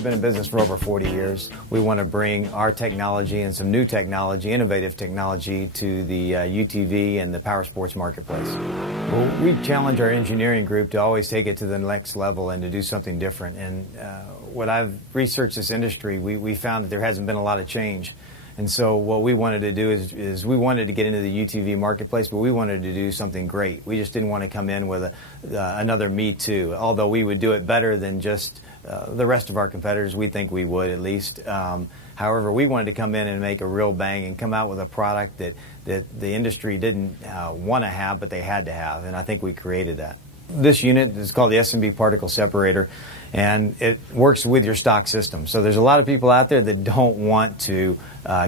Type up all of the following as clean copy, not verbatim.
We've been in business for over 40 years. We want to bring our technology and some new technology, innovative technology, to the UTV and the power sports marketplace. Well, we challenge our engineering group to always take it to the next level and to do something different. And what I've researched this industry, we found that there hasn't been a lot of change. And so what we wanted to do is we wanted to get into the UTV marketplace, but we wanted to do something great. We just didn't want to come in with another Me Too, although we would do it better than just the rest of our competitors. We think we would, at least. However, we wanted to come in and make a real bang and come out with a product that the industry didn't want to have, but they had to have, and I think we created that. This unit is called the S&B Particle Separator, and it works with your stock system. So there's a lot of people out there that don't want to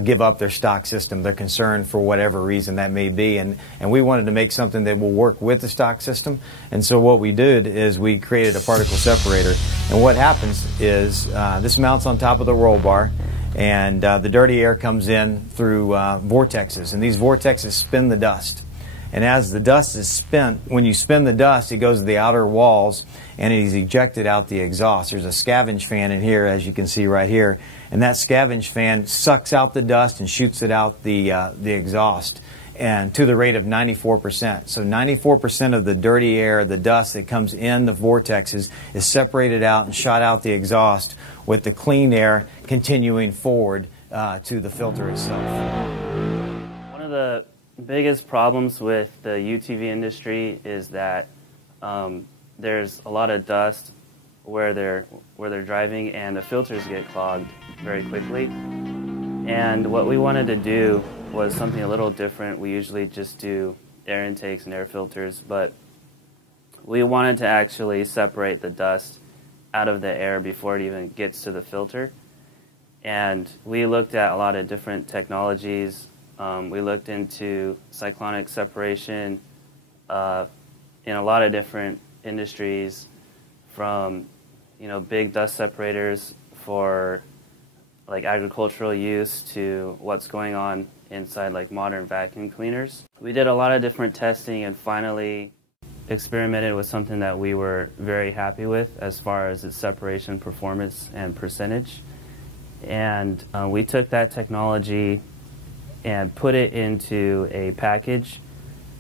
give up their stock system. They're concerned for whatever reason that may be, and we wanted to make something that will work with the stock system. And so what we did is we created a particle separator, and what happens is this mounts on top of the roll bar, and the dirty air comes in through vortexes, and these vortexes spin the dust. And as the dust is spent, when you spin the dust, it goes to the outer walls and it is ejected out the exhaust. There's a scavenge fan in here, as you can see right here, and that scavenge fan sucks out the dust and shoots it out the exhaust, and to the rate of 94%. So 94% of the dirty air, the dust that comes in the vortexes, is separated out and shot out the exhaust, with the clean air continuing forward to the filter itself. One of the biggest problems with the UTV industry is that there's a lot of dust where they're driving, and the filters get clogged very quickly. And what we wanted to do was something a little different. We usually just do air intakes and air filters, but we wanted to actually separate the dust out of the air before it even gets to the filter. And we looked at a lot of different technologies. We looked into cyclonic separation in a lot of different industries, from big dust separators for like agricultural use to what's going on inside like modern vacuum cleaners. We did a lot of different testing and finally experimented with something that we were very happy with as far as its separation, performance, and percentage. And we took that technology and put it into a package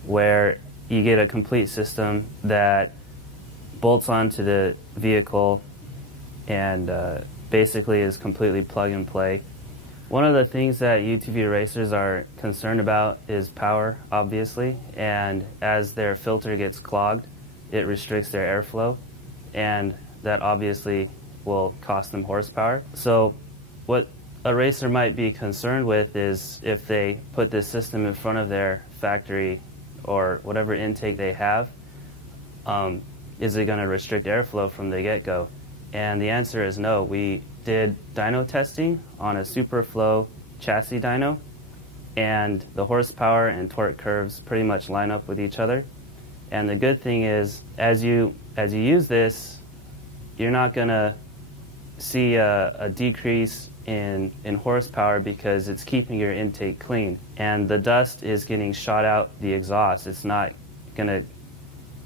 where you get a complete system that bolts onto the vehicle and basically is completely plug and play. One of the things that UTV racers are concerned about is power, obviously, and as their filter gets clogged, it restricts their airflow, and that obviously will cost them horsepower. So what a racer might be concerned with is if they put this system in front of their factory or whatever intake they have, is it going to restrict airflow from the get-go? And the answer is no. We did dyno testing on a Superflow chassis dyno, and the horsepower and torque curves pretty much line up with each other. And the good thing is, as you use this, you're not going to see a decrease in horsepower because it's keeping your intake clean, and the dust is getting shot out the exhaust. It's not going to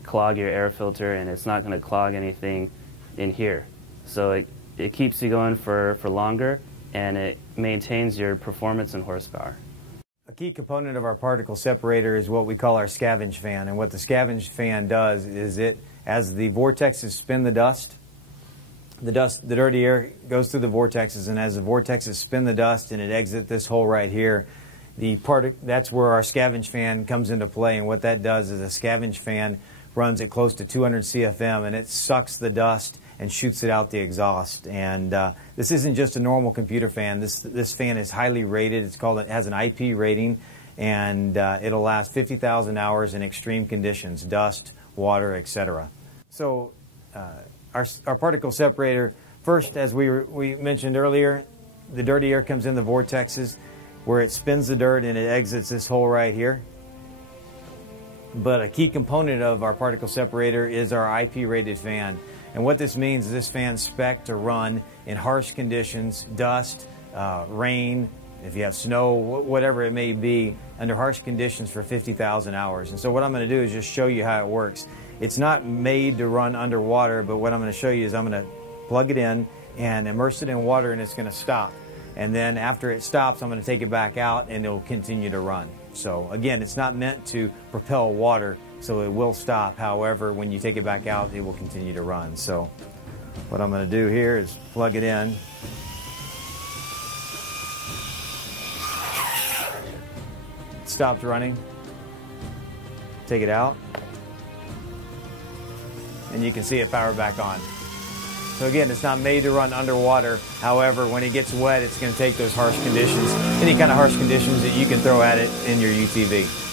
clog your air filter, and it's not going to clog anything in here. So it keeps you going for longer, and it maintains your performance and horsepower. A key component of our particle separator is what we call our scavenge fan, and what the scavenge fan does is as the vortexes spin the dirty air goes through the vortexes, and as the vortexes spin the dust and it exits this hole right here, that's where our scavenge fan comes into play. And what that does is a scavenge fan runs at close to 200 CFM, and it sucks the dust and shoots it out the exhaust. And this isn't just a normal computer fan. This fan is highly rated. It has an IP rating, and it'll last 50,000 hours in extreme conditions, dust, water, etc. So our particle separator, first, as we mentioned earlier, the dirty air comes in the vortexes where it spins the dirt and it exits this hole right here. But a key component of our particle separator is our IP-rated fan. And what this means is this fan's spec to run in harsh conditions, dust, rain, if you have snow, whatever it may be, under harsh conditions for 50,000 hours. And so what I'm going to do is just show you how it works. It's not made to run underwater, but what I'm going to show you is I'm going to plug it in, and immerse it in water, and it's going to stop. And then after it stops, I'm going to take it back out and it'll continue to run. So again, it's not meant to propel water, so it will stop. However, when you take it back out, it will continue to run. So what I'm going to do here is plug it in. It stopped running. Take it out. And you can see it power back on. So again, it's not made to run underwater. However, when it gets wet, it's going to take those harsh conditions, any kind of harsh conditions that you can throw at it in your UTV.